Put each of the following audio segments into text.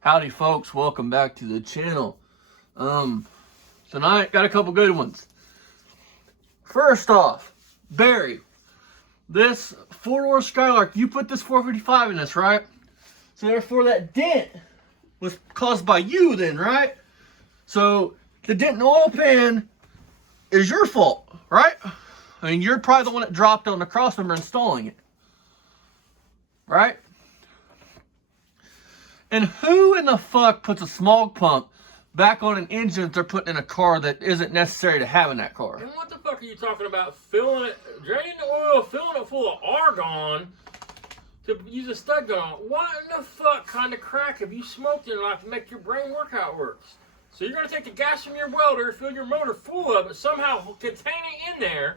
Howdy folks, welcome back to the channel. Tonight got a couple good ones. First off, Barry, this four-door Skylark, you put this 455 in this, right? So therefore that dent was caused by you then, right? So the dent in the oil pan is your fault, right? I mean, you're probably the one that dropped on the crossmember installing it, right? And who in the fuck puts a smog pump back on an engine that they're putting in a car that isn't necessary to have in that car? And what the fuck are you talking about? Filling it, draining the oil, filling it full of argon to use a stud gun on? What in the fuck kind of crack have you smoked in your life to make your brain work how it works? So you're gonna take the gas from your welder, fill your motor full of it, somehow contain it in there.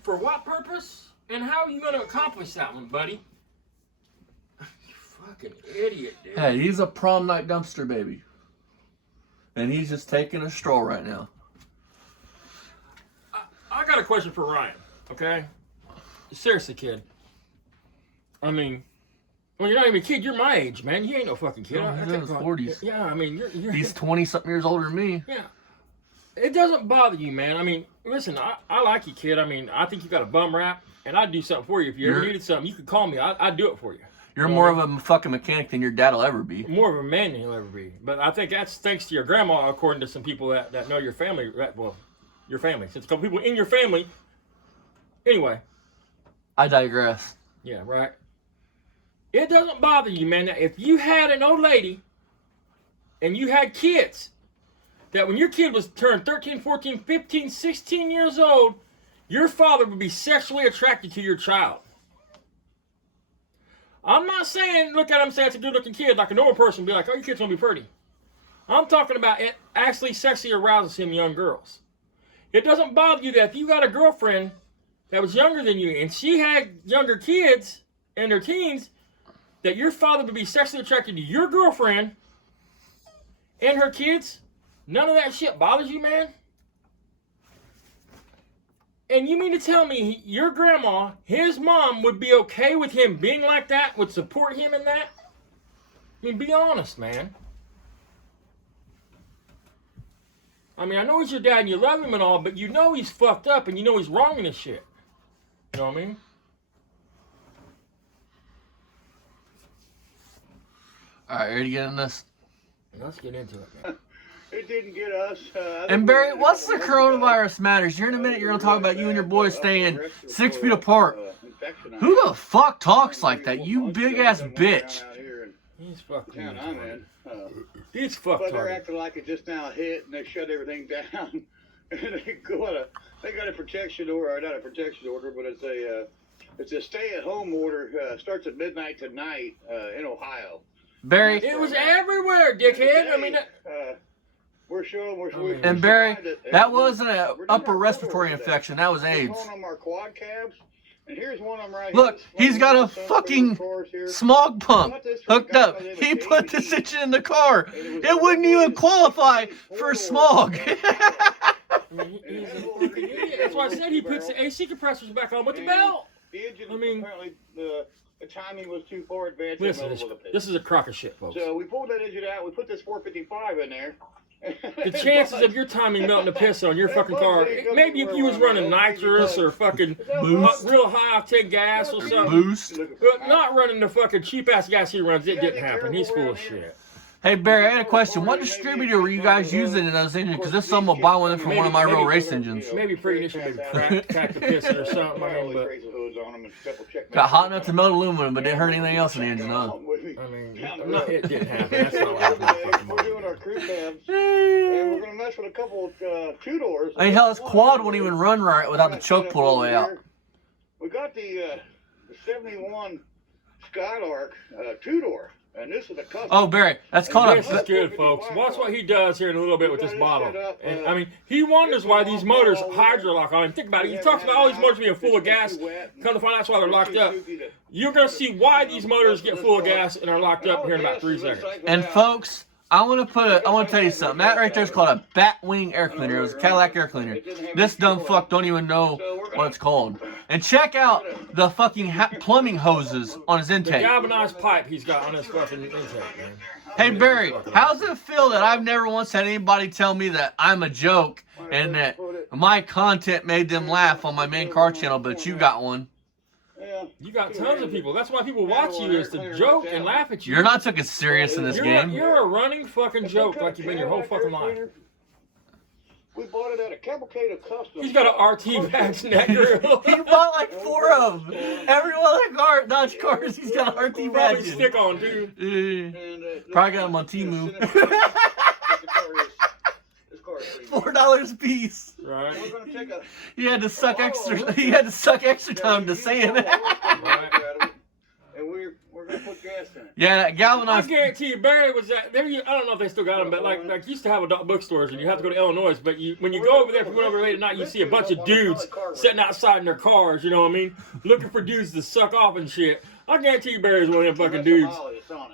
For what purpose? And how are you gonna accomplish that one, buddy? Fucking idiot, dude. Hey, he's a prom night dumpster baby. And he's just taking a stroll right now. I got a question for Ryan, okay? Seriously, kid. I mean, well, you're not even a kid. You're my age, man. You ain't no fucking kid. No, he's in his 40s. Yeah, I mean, you're He's 20-something years older than me. Yeah. It doesn't bother you, man. I mean, listen, I like you, kid. I mean, I think you got a bum rap, and I'd do something for you. If you ever needed something, you could call me. I'd do it for you. You're more of a fucking mechanic than your dad'll ever be. More of a man than you'll ever be. But I think that's thanks to your grandma, according to some people that know your family. Well, your family. Since a couple people in your family. Anyway. I digress. Yeah, right. It doesn't bother you, man, that if you had an old lady and you had kids, that when your kid was turned 13, 14, 15, 16 years old, your father would be sexually attracted to your child. I'm not saying, look at him, say it's a good-looking kid, like a normal person, be like, oh, your kid's gonna be pretty. I'm talking about it actually sexually arouses him, young girls. It doesn't bother you that if you got a girlfriend that was younger than you, and she had younger kids in their teens, that your father would be sexually attracted to your girlfriend and her kids. None of that shit bothers you, man? And you mean to tell me your grandma, his mom, would be okay with him being like that? Would support him in that? I mean, be honest, man. I mean, I know he's your dad and you love him and all, but you know he's fucked up and you know he's wrong in this shit. You know what I mean? Alright, ready to get in this? Let's get into it, man. It didn't get us. And Barry, what's the coronavirus matters? Here in a minute, you're going to talk about you and your boys staying 6 feet apart. Who the fuck talks like that? You big-ass bitch. He's fucked up. He's fucked up. But they're acting like it just now hit, and they shut everything down. And they got a protection order, or not a protection order, but it's a stay-at-home order. Starts at midnight tonight in Ohio. Barry, it was everywhere, dickhead. I mean, we're showing. And Barry, that wasn't an upper respiratory infection. That was AIDS. On our quad cabs, and here's one of them right Look, here. he's got a fucking smog pump hooked up. He put this engine in the car. It wouldn't even qualify for smog. I mean, that's why I said he puts the AC compressors back on with the belt. The engine, apparently, the timing was too far advanced. Listen, this is a crock of shit, folks. So we pulled that engine out. We put this 455 in there. The chances of your timing melting the piss on your fucking car, maybe if you was running nitrous or fucking real high octane gas or something. Boost. But not running the fucking cheap ass gas he runs, it didn't happen. He's full of shit. Hey Barry, I had a question. What distributor were you guys using in those engines? Because this son will buy one from one of my real race engines. Maybe pretty should crack the piss or something. I mean, but got hot enough to melt aluminum, but didn't hurt anything else in the engine, huh? I mean, it didn't happen. That's not what happened. We're doing our crew cabs, and we're gonna mess with a couple of two-doors. I mean, hell, this quad won't even run right without the choke pulled all the way out. We got the 71 Skylark two-door. And this is a custom. Oh, Barry, that's called This is good, folks. Watch what he does here in a little bit with this bottle. And I mean, he wonders why these motors hydrolock on him. Think about it. He talks about all these motors being full of gas. Come to find out that's why they're locked up. You're going to see why these motors get full of gas and are locked up here in about 3 seconds. And folks, I want to tell you something. That right there is called a Batwing air cleaner. It was a Cadillac air cleaner. This dumb fuck don't even know what it's called. And check out the fucking plumbing hoses on his The intake. galvanized pipe he's got on his fucking intake, man. Hey Barry, how's it feel that I've never once had anybody tell me that I'm a joke and that my content made them laugh on my main car channel, but you got one? You got tons of people. That's why people watch you, is to joke and laugh at you. You're not taken serious in this game. You're a running fucking joke like you've been your whole fucking life. We bought it at a Cavalcade Custom. He's got an RT badge in that grill. He bought like 4 of them. Every one of the Dodge cars, he's got an RT Probably badge in. stick on, dude. Probably got them on Temu. $4 a piece. Right. He had to suck extra. He had to suck extra time to say it. And we're gonna put gas in it. Yeah, that I galvanized. guarantee you, Barry was at there. I don't know if they still got them, but like used to have adult bookstores, and you have to go to Illinois. But when you go over there, if you went over late at night, you see a bunch of dudes sitting outside in their cars. You know what I mean? Looking for dudes to suck off and shit. I guarantee you, Barry's one of them fucking dudes.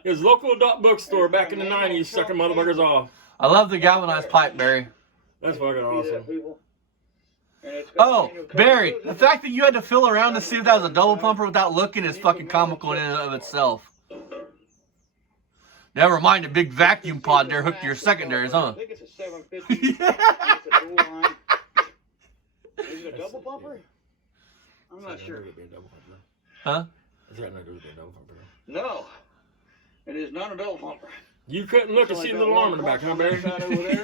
His local adult bookstore back in the '90s, sucking motherfuckers off. I love the galvanized pipe, Barry. That's fucking awesome. Oh, Barry, the fact that you had to feel around to see if that was a double pumper without looking is fucking comical in and of itself. Never mind the big vacuum pod there hooked to your secondaries, huh? I think it's a 750. It's a dual line. Is it a double pumper? I'm not sure. Huh? Is that not going to be a double pumper? No, it is not a double pumper. You couldn't look and see the little arm in the back, huh, Barry?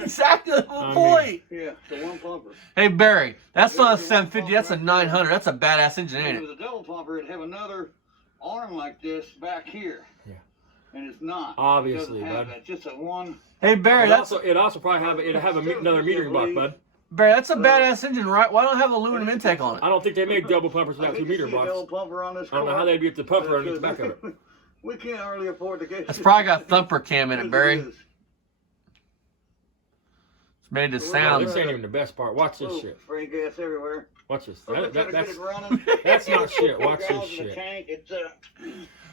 Exactly the point. Yeah, the one pumper. Hey, Barry, that's not a 750, that's a 900. That's a badass engine, ain't If it it? was a double pumper, it'd have another arm like this back here. Yeah. And it's not. Obviously, it doesn't have bud. that. Just a one. Hey, Barry, that's It'd also probably have another metering block, bud. Barry, that's a badass engine, right? Why don't it have aluminum intake on it? I don't think they make double pumpers without I two hate to meter see a double blocks. pumper on this I don't know car, how they'd get the pumper underneath the back of it. We can't hardly afford to get. That's probably got thumper cam in it, Barry. It's made the This sound. ain't even the best part. Watch this shit. Spray gas everywhere. Watch this. That's That's not shit. Watch this shit. Tank. It's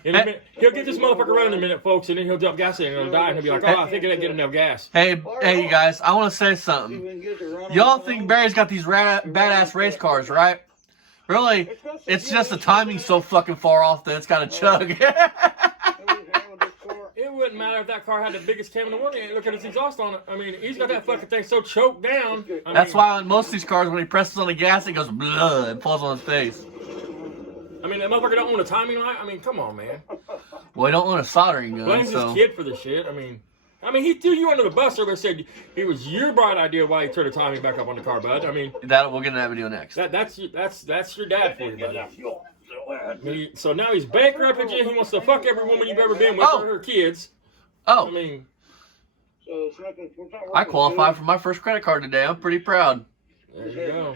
In a minute, he'll get this motherfucker running in a minute, folks, and then he'll dump gas in and he'll die, and he'll be like, oh, I think I didn't get enough gas. Hey, you guys, I want to say something. Y'all think Barry's got these badass race cars, right? Really, it's just the timing so fucking far off that it's got to chug. It wouldn't matter if that car had the biggest cam in the world. Look at his exhaust on it. I mean, he's got that fucking thing so choked down. That's why on most of these cars, when he presses on the gas, it goes blah and falls on his face. I mean, that motherfucker don't own a timing light. I mean, come on, man. Well, he don't own a soldering gun, Blames so. his kid for the shit. I mean, he threw you under the bus there, but said it was your bright idea why he turned the timing back up on the car, bud. I mean, We'll get into that video next. that's your dad for you, bud. So now he's bankrupted you. He wants to fuck every woman you've ever been with, or her kids. Oh, I mean, I qualified for my first credit card today. I'm pretty proud. there you go.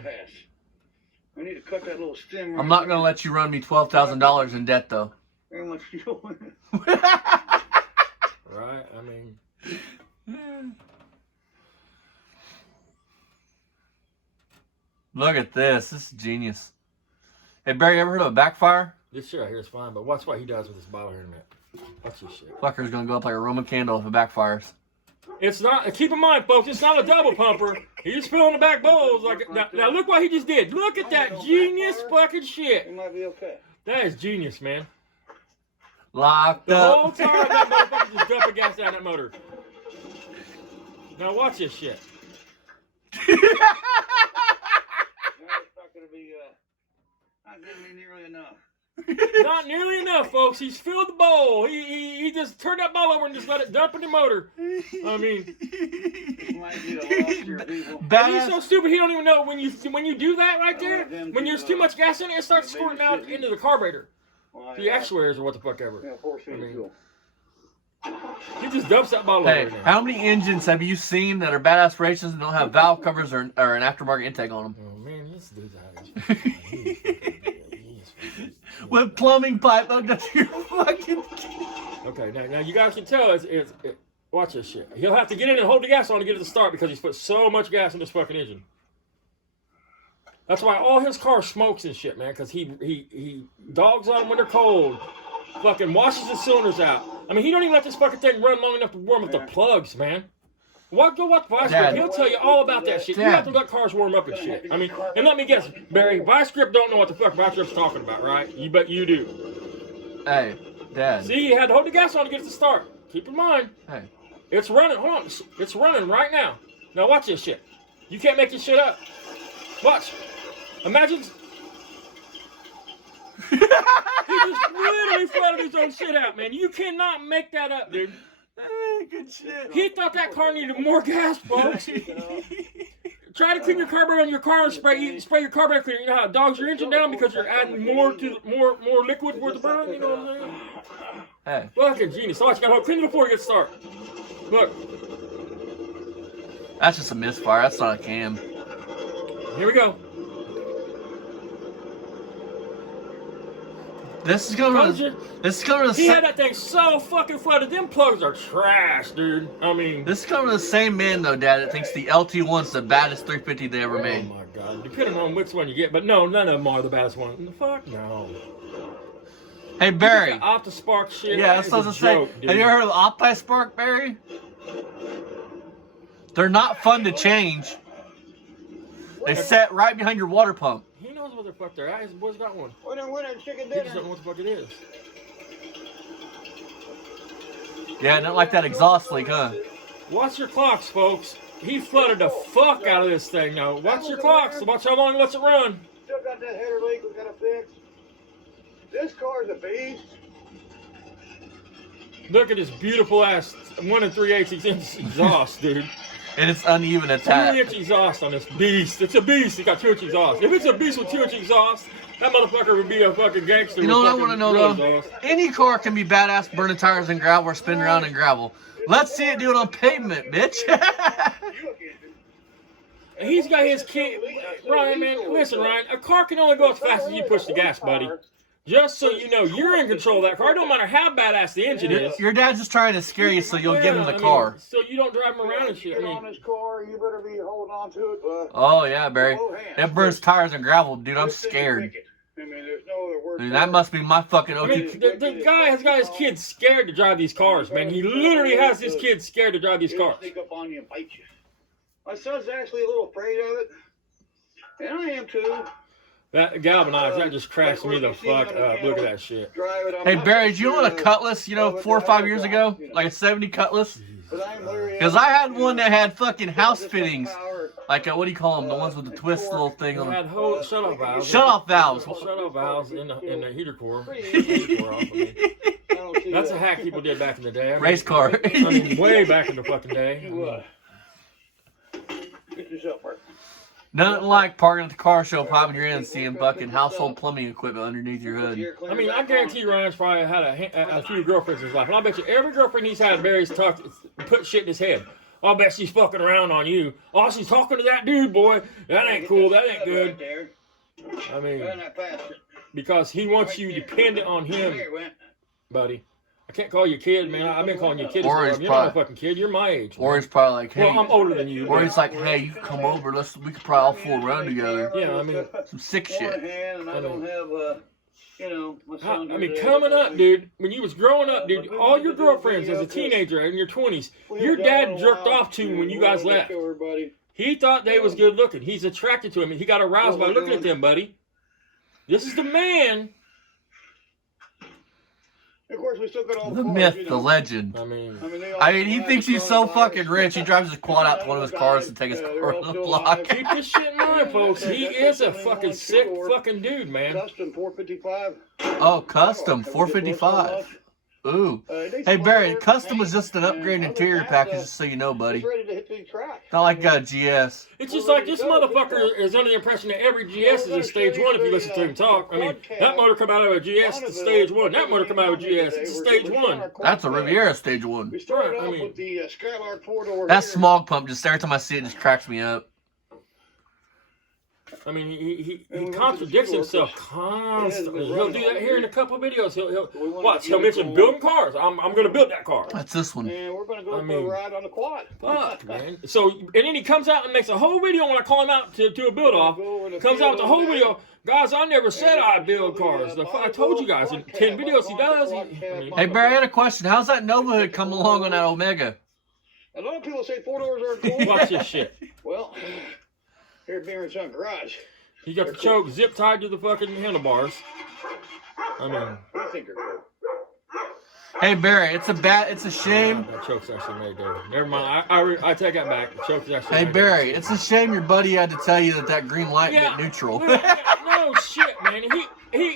I need to cut that little stem. I'm not gonna let you run me $12,000 in debt, though. Very much fuel in it. Right? I mean, Look at this. This is genius. Hey, Barry, you ever heard of a backfire? this shit out here is fine, but watch what he does with this bottle here in a minute. Watch this shit. Fucker's gonna go up like a Roman candle if it backfires. It's not. Keep in mind, folks. It's not a double pumper. He's filling the back bowls like. Now look what he just did. Look at that genius fucking shit. It might be okay. That is genius, man. Locked The up. whole time that motherfucker just dumping gas down that motor. Now watch this shit. No, it's not going to be. Not giving me nearly enough. Not nearly enough, folks. He's filled the bowl. He just turned that ball over and just let it dump in the motor. I mean, This might be a loss here, people. and he's Badass. so stupid he don't even know when you do that right there. When there's too much gas in it, it starts squirting out into the carburetor, Well, the actuators or what the fuck ever. Yeah, 4 speed fuel. He just dumps that bottle over Hey, in there. how many engines have you seen that are badass races and don't have valve covers or an aftermarket intake on them? Oh man, this dude's out. With plumbing pipe hooked up to your fucking. Okay, now you guys can tell watch this shit. He'll have to get in and hold the gas on to get it to start because he's put so much gas in this fucking engine. That's why all his car smokes and shit, man, because he dogs on them when they're cold. Fucking washes his cylinders out. I mean, he don't even let this fucking thing run long enough to warm up the plugs, man. Go watch Vice Grip. He'll tell you all about that shit. You have to let cars warm up and shit. I mean, and let me guess, Barry, Vice Grip don't know what the fuck Vice Grip's talking about, right? You bet you do. Hey, Dad. See, you had to hold the gas on to get it to start. Keep in mind. Hey. It's running. Hold on. It's running right now. Now watch this shit. You can't make this shit up. Watch. Imagine. He just literally flooded his own shit out, man. You cannot make that up, dude. Hey, good shit. He thought that car needed more gas, folks. Try to clean your carburetor on your car and spray your carburetor cleaner. You know how it dogs your engine down because you're adding more liquid for the burn. You know what I'm saying? Hey. Fucking genius. So watch, you gotta clean it before you get started. Look. That's just a misfire. That's not a cam. Here we go. This is going to He had that thing so fucking flooded. Them plugs are trash, dude. I mean, this is coming to the same man though, Dad, that thinks the LT1's the baddest 350 they ever made. Oh my God. Depending on which one you get, but no, none of them are the baddest one. The fuck no. Hey Barry. OptiSpark shit. Yeah, that's what I was saying. Have you ever heard of OptiSpark, Barry? They're not fun to change. They set right behind your water pump. He knows what the fuck they're at. His boy's got one. Winner, chicken He dinner. just don't know what the fuck it is. Yeah, not like that exhaust leak, huh? Watch your clocks, folks. He flooded the fuck out of this thing now. Watch your clocks. Watch how long he lets it run. Still got that header leak we gotta fix. This car's a beast. Look at this beautiful ass 1 3/8 inch exhaust, dude. And it's uneven 2 attack. inch exhaust on this beast. It's a beast. It got 2 inch exhaust. If it's a beast with 2 inch exhaust, that motherfucker would be a fucking gangster. You know what I with want to fucking know real though? exhaust. Any car can be badass burning tires in gravel or spinning around in gravel. Let's see it do it on pavement, bitch. And he's got his kid. Ryan, man, listen, Ryan. A car can only go as fast as you push the gas, buddy. Just so you know, you're in control of that car. It don't matter how badass the engine is. Your dad's just trying to scare you so you'll give him the I mean, car. so you don't drive him around and shit. I Get on mean, this car, you better be holding on to it. Oh yeah, Barry. It burns tires in gravel, dude. I'm scared. I mean, there's no other word. Dude, that must be my fucking I mean, OT. the guy has got his kids scared to drive these cars, man. He literally has his kids scared to drive these cars. Sneak up on you and bite you. My son's actually a little afraid of it, and I am too. That galvanized, that just crashed me the fuck up. Look at that shit. Hey Barry, did you want a Cutlass, 4 or 5 years ago? Like a 70 Cutlass? Because I had one that had fucking house fittings. Like, what do you call them? The ones with the twist little thing It on had them. shut-off valves. Shut-off valves. Shut-off valves in the heater core. That's a hack people did back in the day. Race car. I mean, way back in the fucking day. Get yourself hurt. Nothing like parking at the car show, popping your in and seeing fucking household plumbing equipment underneath your hood. I mean, I guarantee Ryan's probably had a few girlfriends in his life. And I bet you every girlfriend he's had, Barry's put shit in his head. I'll bet she's fucking around on you. Oh, she's talking to that dude, boy. That ain't cool. That ain't good. I mean, because he wants you dependent on him, buddy. I can't call you kid, man. I've been calling you kid. You're not a fucking kid. You're my age. Man. Or he's probably like, hey. Well, I'm older than you. Or he's like, hey, you can come over. We could probably all fool around together. Yeah, I mean, some sick shit. I mean, coming up, dude, when you was growing up, dude, all your girlfriends as a teenager in your 20s, your dad jerked off to when you guys left. He thought they was good looking. He's attracted to him, and he got aroused by looking at them, buddy. This is the man. Of course, we still got all The myth, the legend. I mean, he thinks he's so fucking rich. He drives his quad out to one of his cars to take his car on the block. Keep this shit in mind, folks. He is a fucking sick fucking dude, man. Custom 455. Oh, custom 455. Ooh. Hey Barry, custom was just an upgrade interior package, just so you know, buddy. Not like a GS. It's just like this motherfucker is under the impression that every GS is a stage 1 if you listen to him talk. I mean, that motor come out of a GS to stage 1. That motor come out of a GS. It's a stage 1. That's a Riviera stage 1. We started off with the Skylark 4-door. That smog pump, just every time I see it, just cracks me up. I mean, he contradicts himself constantly. He'll do that here in a couple of videos. He'll mention building cars. I'm going to build that car. That's this one. And we're going to go for a ride on the quad. Fuck, man. So, and then he comes out and makes a whole video when I call him out to a build off. Comes out with the whole video. Guys, I never said I build cars. I told you guys in 10 videos he does. Hey, Barry, I had a question. How's that Nova hood come along on that Omega? A lot of people say 4-doors aren't cool. Watch this shit. Well, here at Beer and Son Garage. He got the choke zip tied to the fucking handlebars. I mean, I think they're cool. Hey Barry, it's a shame. that choke's actually made there. Never mind. I take that back. The choke's actually Hey made Barry, there. it's a shame your buddy had to tell you that green light Yeah. went neutral. No shit, man.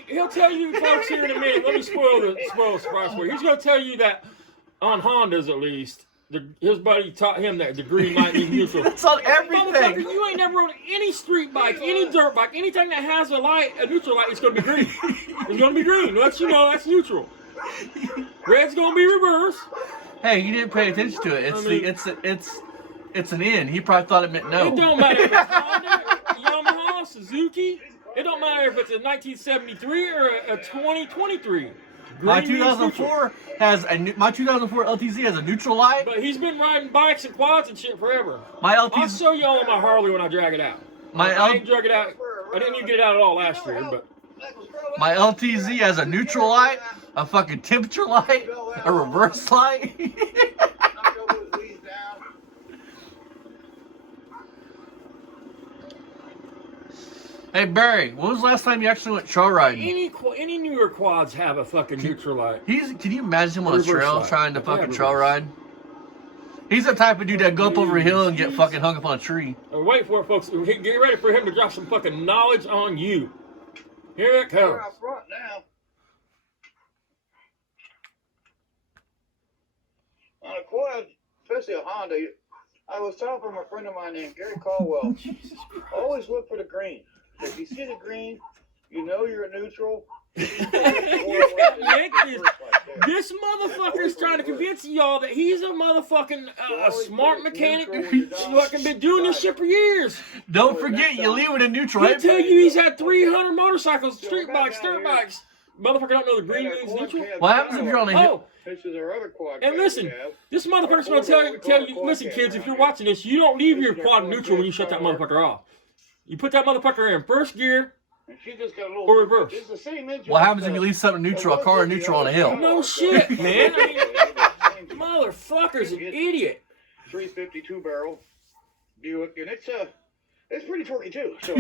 He'll tell you folks here in a minute. Let me spoil the surprise for you. He's gonna tell you that on Hondas at least, his buddy taught him that the green light is neutral. It's on Motherfucker, everything. you ain't never on any street bike, any dirt bike, anything that has a neutral light, it's gonna be green. It's gonna be green. Let you know that's neutral. Red's gonna be reversed. Hey, he didn't pay attention to it. It's an N. He probably thought it meant no. It don't matter if it's Honda, Yamaha, Suzuki. It don't matter if it's a 1973 or a 2023. My Green means 2004 my 2004 LTZ has a neutral light. But he's been riding bikes and quads and shit forever. My I'll LTZ, show y'all on my Harley when I drag it out. I ain't drug it out. I didn't even get it out at all last year, but my LTZ has a neutral light, a fucking temperature light, a reverse light. Knock all those weeds down. Hey Barry, when was the last time you actually went trail riding? any newer quads have a fucking neutral light. Can you imagine him on a Reverse trail light. trying to Yeah, fucking reverse. trail ride? He's the type of dude that go up over a hill and get fucking hung up on a tree. Wait for it, folks. Get ready for him to drop some fucking knowledge on you. Here it We're comes. out front now. On a quad, especially a Honda, I was talking from a friend of mine named Gary Caldwell. Always look for the green. If you see the green, you know you're a neutral. This motherfucker's trying to convince y'all that he's a motherfucking a smart mechanic who's fucking been doing this shit for years. Don't forget, you leave it in neutral. He'll tell you he's had 300 motorcycles, street bikes, dirt bikes. Motherfucker don't know the green means neutral. What happens if you're on a hill? Oh, This is our other quad. and listen, this motherfucker's gonna tell you, listen kids, if you're watching this, you don't leave your quad neutral when you shut that motherfucker off. You put that motherfucker in first gear And she just got a little. or reverse. It's the same engine. What happens if you leave something neutral, a car neutral on a hill? No shit, man. I mean, motherfucker's an idiot. 352 barrel Buick, and it's pretty torquey too. So.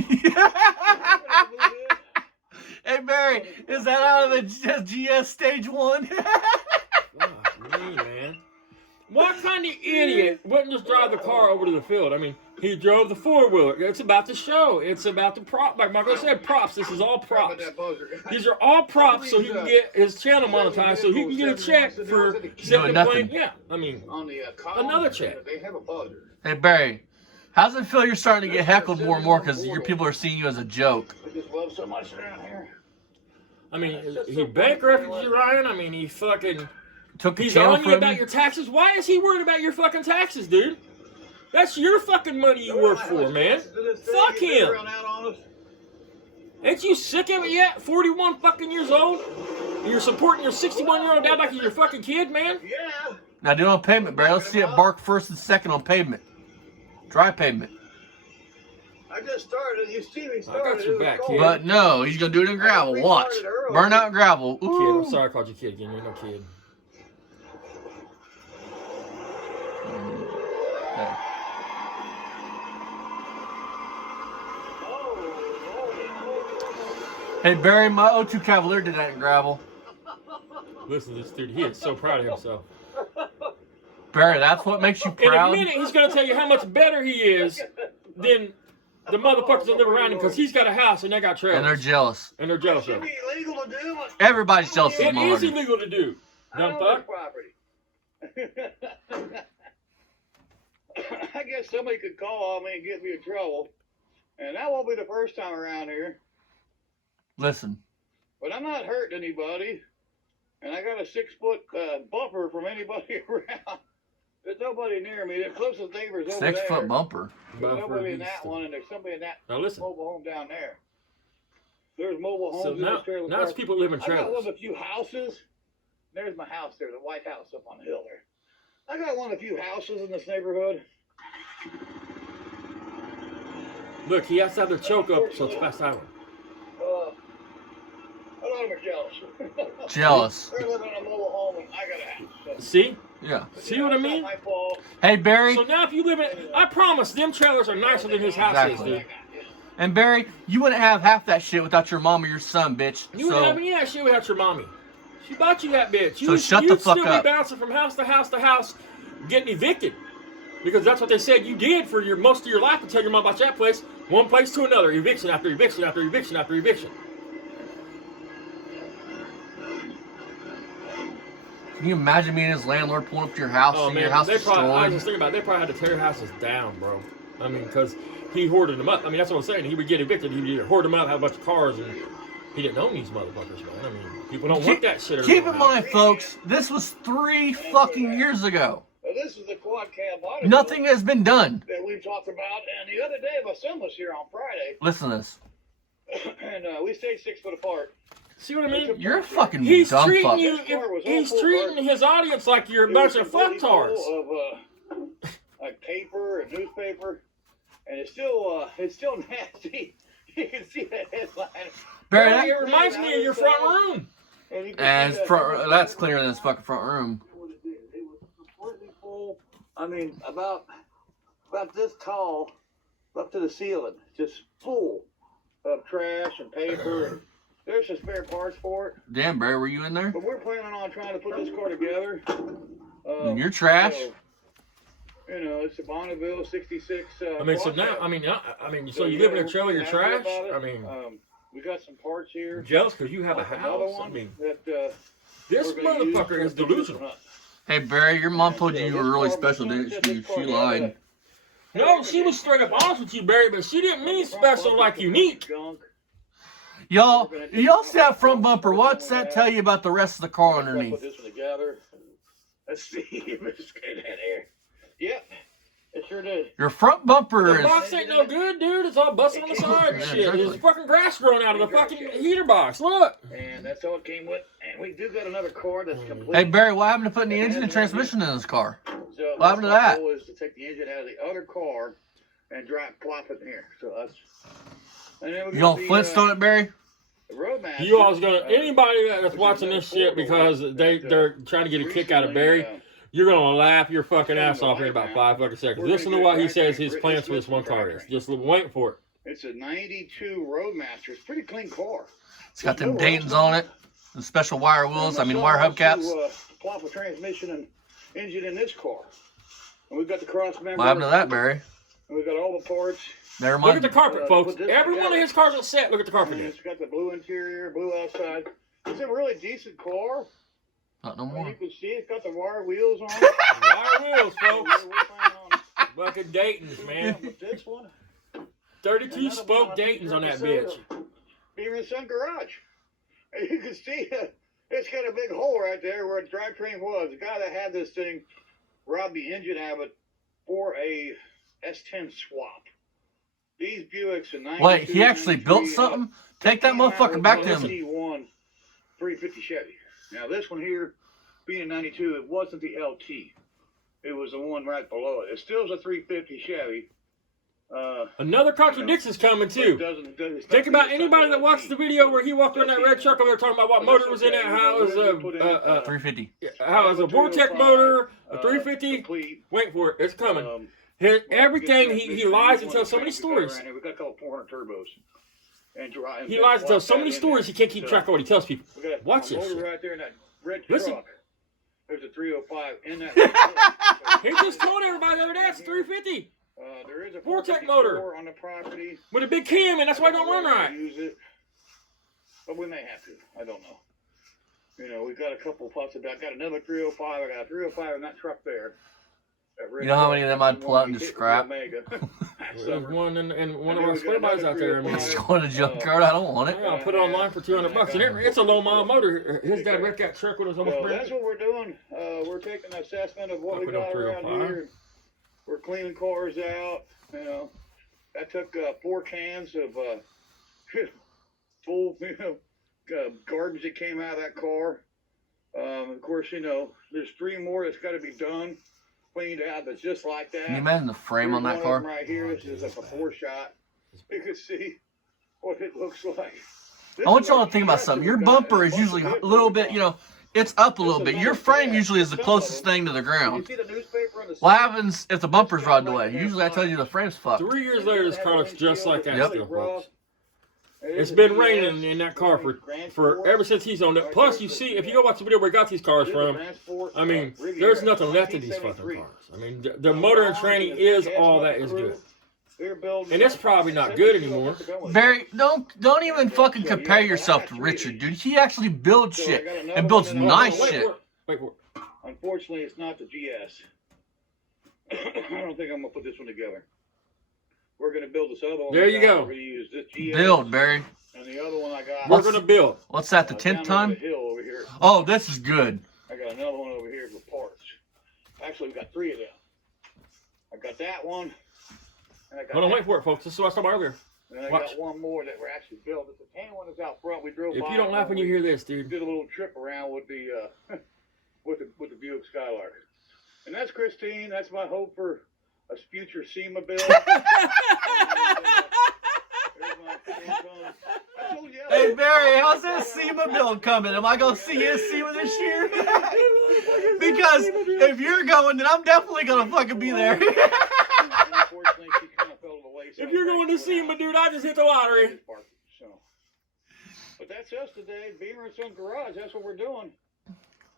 Hey Barry, is that out of the GS Stage 1? Fuck me, man. What kind of idiot wouldn't just drive the car over to the field? I mean, he drove the four-wheeler. It's about the show. It's about the prop. Like Michael said, props. This is all props. These are all props so he can get his channel monetized, so he can get a check for sitting and playing. Yeah, I mean, another check. They have a buzzer. Hey Barry, how's it feel you're starting to get heckled more and more because your people are seeing you as a joke? I just love so much around here. I mean, he bankrupted you, Ryan. I mean, he fucking... Took the He's channel on you from about you? your taxes. Why is he worried about your fucking taxes, dude? That's your fucking money you work for, man. Fuck him. Ain't you sick of it yet? 41 fucking years old? And you're supporting your 61-year-old dad like he's your fucking kid, man? Yeah. Now do it on pavement, Barry. Let's see it bark first and second on pavement. Dry pavement. I just started. You see me I started. got your back, kid. But no, he's gonna do it in gravel. Watch. Burn out in gravel. Kid, Ooh. I'm sorry I called you kid again. You're no kid. Hey Barry, my 02 Cavalier did that in gravel. Listen to this dude. He is so proud of himself. Barry, that's what makes you In a proud. minute, he's going to tell you how much better he is than the motherfuckers that live around him because he's got a house and they got trailers. And they're jealous. And they're jealous Should of be him. illegal to do. Everybody's jealous of It is motherfucker. illegal to do. Dumb fuck. Property. I guess somebody could call on me and get me in trouble, and that won't be the first time around here. Listen. But I'm not hurting anybody, and I got a 6-foot bumper from anybody around. There's nobody near me. The closest neighbor's over there. 6-foot bumper. There's nobody in that one, and there's somebody in that Now listen. mobile home down there. There's mobile homes So in now this trailer it's park. people live in I got one trailers. of a few houses. There's my house there, the White House up on the hill there. I got one of a few houses in this neighborhood. Look, he has to have the choke up so it's fast highway. A lot of them are jealous. Jealous. They're living in a mobile home and I got a house. So. See? Yeah. See what I mean? My fault. Hey, Barry. So now if you live in, I promise, them trailers are nicer than his house is, dude. And Barry, you wouldn't have half that shit without your mom or your son, bitch. You wouldn't have any of that shit without your mommy. She bought you that bitch. So shut the fuck You'd up. still be bouncing from house to house to house, getting evicted. Because that's what they said you did for most of your life until your mom bought you that place. One place to another. Eviction after eviction after eviction after eviction. Can you imagine me and his landlord pulling up to your house and your house I was destroyed? just thinking about it. They probably had to tear your houses down, bro. I mean, because he hoarded them up. I mean, that's what I'm saying. He would get evicted. He would either hoard them up, have a bunch of cars, and he didn't own these motherfuckers, man. I mean, people don't want that shit. Keep in mind, folks, this was 3 fucking years ago. This is the quad cab auto. Nothing has been done. That we've talked about. And the other day, my son was here on Friday. Listen to this. And we stayed 6 foot apart. See what I mean? You're a fucking He's dumb treating fuck. you. He's treating his audience like you're a bunch of fucktards. Of like paper and newspaper, and it's still nasty. You can see that headline. Barry, It reminds me of your front room. and that's clearer than his fucking front room. It was completely full. I mean, about this tall, up to the ceiling, just full of trash and paper. And there's some spare parts for it. Damn, Barry, were you in there? But we're planning on trying to put this car together. And you're trash. So, you know, it's a Bonneville 66. I mean, so now, so you live in a trailer, you're trash? I mean, we got some parts here. I'm jealous because you have a Another house. one I mean, that this we're gonna use motherfucker for is the delusional. hunt. Hey, Barry, your mom told you And, you were this really car- special, this didn't she? car She had lied. No, she was straight up honest with you, Barry, but she didn't mean special like unique. Junk. Y'all see that front bumper. What's that tell you about the rest of the car Put underneath? this one together. Let's see if it's good in there. Yep, it sure did. Your front bumper The is... box ain't no good, dude. It's all busted on the side and Yeah, shit. exactly. There's fucking grass growing out of the fucking heater box. Look. And that's all it came with. And we do got another car that's complete. Hey, Barry, what happened to putting the engine and transmission in this car? So What happened to my that? goal is to take the engine out of the other car and plop it in here. So that's. And then we You got gonna the, Flintstone it, Barry? the Roadmaster. You all's gonna anybody that's watching this shit because they're trying to get a kick out of Barry. You're gonna laugh your fucking ass off here in about 5 fucking seconds. Listen to what he says his plans for this one car is. Just wait for it. It's a 92 Roadmaster. It's a pretty clean car. It's got them Dayton's on it. The special wire wheels. I mean, wire hubcaps. To plop a transmission and engine in this car. And we've got the cross member. What happened to that, Barry? And we've got all the parts. Never Look at mind. the carpet, folks. put this Every one of together. his cars is set. Look at the carpet And there. it's got the blue interior, blue outside. It's a really decent car. Not no I mean, more. you can see it's got the wire wheels on it. Wire wheels, folks. We're planning on Fucking Dayton's, man. with this one. 32 spoke Dayton's on that bitch. Beaver and Son garage. And you can see it's got a big hole right there where the drivetrain was. The guy that had this thing robbed the engine out of it for a S10 swap. These Buicks in 92, Wait, he actually built 93, something? Take that motherfucker back to him. 91 350 Chevy. Now this one here, being a 92, it wasn't the LT. It was the one right below it. It still is a 350 Chevy. Another contradiction's coming too. Think about anybody that watched the video where he walked around that red truck over there talking about what motor was in it, how it was a 350. how it was a Vortec motor, a 350. Wait for it, it's coming. Everything he lies and tells so many stories. We got a couple 400 turbos. And He lies and tells so many stories he can't keep track of what he tells people. Watch this shit. Right there in that red Listen. truck. There's a 305 in that. He just told everybody the other day it's a 350 there is a Vortec motor. 454 on the property. with a big cam, and that's why it don't run right. Use it, but we may have to. I don't know. You know, we've got a couple possibilities. I got another 305. I got a 305 in that truck there. You know how many of them I'd pull out and just scrap? There's one in one of our split bodies out there. I mean, It's going to junkyard. I don't want it. I'll put it online for $200. And it's a low mile motor. His dad wrecked that truck when it was almost So brand that's new. what we're doing. We're taking an assessment of what we Up in a got around 305. here. We're cleaning cars out. You know, I took 4 cans of full, garbage that came out of that car. Of course, you know, there's 3 more that's got to be done, cleaned out. That's just like that. Can you imagine the frame on Here's that one of them car? right here. This is a before shot. You can see what it looks like. I want y'all to think about something. Your bumper is usually a little bit, you know, it's up a little bit. Your frame usually is the closest thing to the ground. You see the newspaper on the What happens if the bumper's rotted away? Usually I tell you the frame's fucked. 3 years later, this car looks just like that Yep. still, folks. It's been raining in that car for ever since he's owned it. Plus, you see, if you go watch the video where he got these cars from, I mean, there's nothing left of these fucking cars. I mean, the motor and training is all that is good. And it's probably not good anymore. Barry, don't even fucking compare yourself to Richard, dude. He actually builds shit and builds nice shit. Wait. Unfortunately, it's not the GS. I don't think I'm gonna put this one together. We're gonna build this other one. There you go. We're gonna use this GS. Build, Barry. And the other one I got. We're gonna build. What's that, the 10th down over time? the hill over here. Oh, this is good. I got another one over here for parts. Actually, we got 3 of them. I got that one. And I got Hold on, that wait for it, folks. This is what I saw earlier. And then I Watch. got one more that we're actually building. The tan one is out front. We drove by. If you don't laugh when you hear this, We dude. did a little trip around with the with the Buick Skylark. And that's Christine. That's my hope for a future SEMA build. Hey, Barry, how's that SEMA build coming? Am I going to see his SEMA this year? Because if you're going, then I'm definitely going to fucking be there. If you're going to see him, dude, I just hit the lottery. But that's us today. Beamer and Son Garage. That's what we're doing.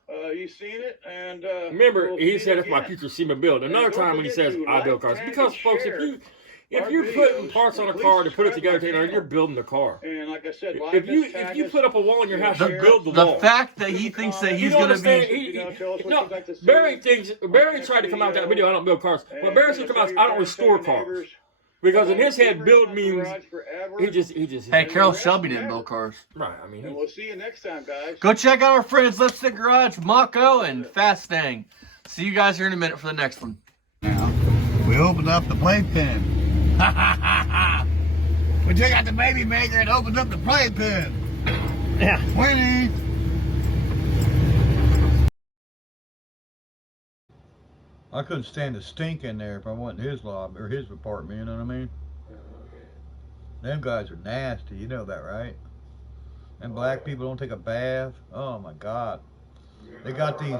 You seen it, and Remember, we'll he see said it it's my again. future SEMA build. Another And don't time when he forget says to I build like, cars, tag, because and folks, share if our you're putting videos, parts on a and car to please put it subscribe together, to our you're channel. building the car. And like I said, like If us, tag you us, put up a wall in your house, share you us. build the The wall. fact that he thinks that You he's don't going to understand. be... Tell us what No, you'd like to see. Barry tried to come out with that video. I don't build cars. Well, Barry should come out. I don't restore cars because in his head, build means he just. Hey, Carol Shelby didn't build cars. Right. I mean, And we'll see you next time, guys. Go check out our friends, Lipstick Garage, Mako, and Fastang. See you guys here in a minute for the next one. Now, we opened up the playpen. We took out the baby maker and opened up the playpen. Yeah. Winnie. I couldn't stand the stink in there if I went in his lobby or his apartment, you know what I mean? Them guys are nasty, you know that, right? And black people don't take a bath. Oh my God. They got these,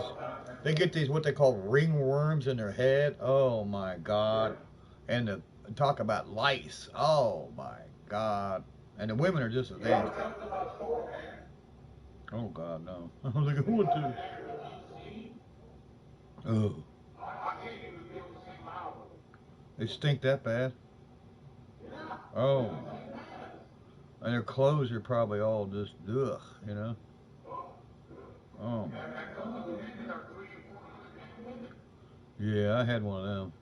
they get these what they call ringworms in their head. Oh my God. And the, talk about lice. Oh my God. And the women are just as nasty. Oh God, no. I don't think I want to. Oh. They stink that bad. Oh. And their clothes are probably all just ugh, you know. Oh my God. Yeah, I had one of them.